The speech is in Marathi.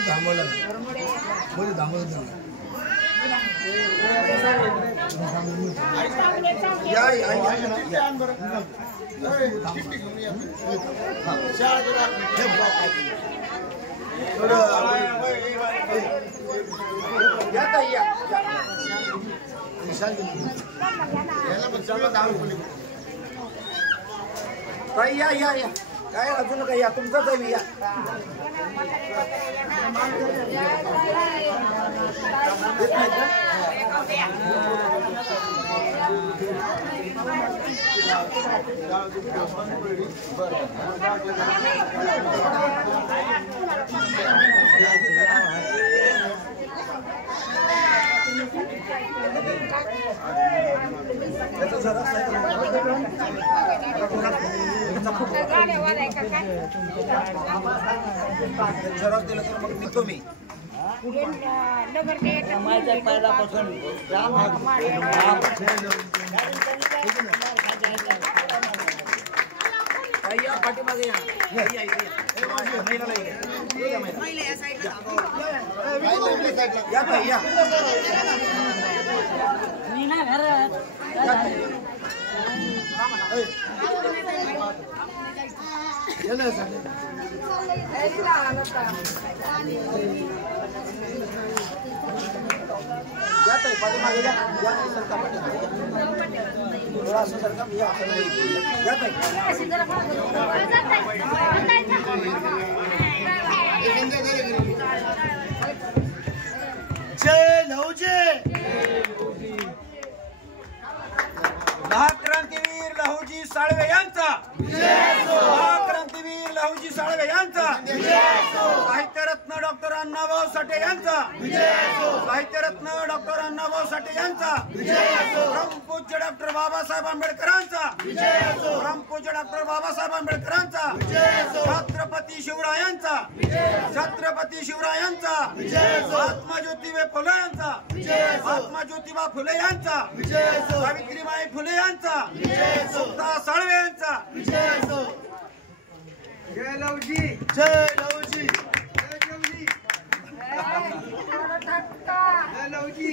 थांबवलं बोल थांबवलं या काय अजून काही या तुमचंच आहे या जरा दिलं तर मग निघतो मी पाठीमागे जय लहुजी महाक्रांतीवीर लहुजी साळवे यांचा महाक्रांतीवीर लहुजी साळवे यांचा साहित्यरत्न डॉक्टर अण्णाभाऊ साठे यांचा साहित्यरत्न डॉक्टर अण्णाभाऊ साठे यांचा परमपूज्य डॉक्टर बाबासाहेब आंबेडकरांचा परमपूज्य डॉक्टर बाबासाहेब आंबेडकरांचा छत्रपती शिवरायांचा छत्रपती शिवरायांचा महात्मा ज्योतिबा फुले यांचा महात्मा ज्योतिबा फुले यांचा सावित्रीबाई फुले यांचा मुक्ता साळवे यांचा जय लहुजी जय लहुजी जय लहुजी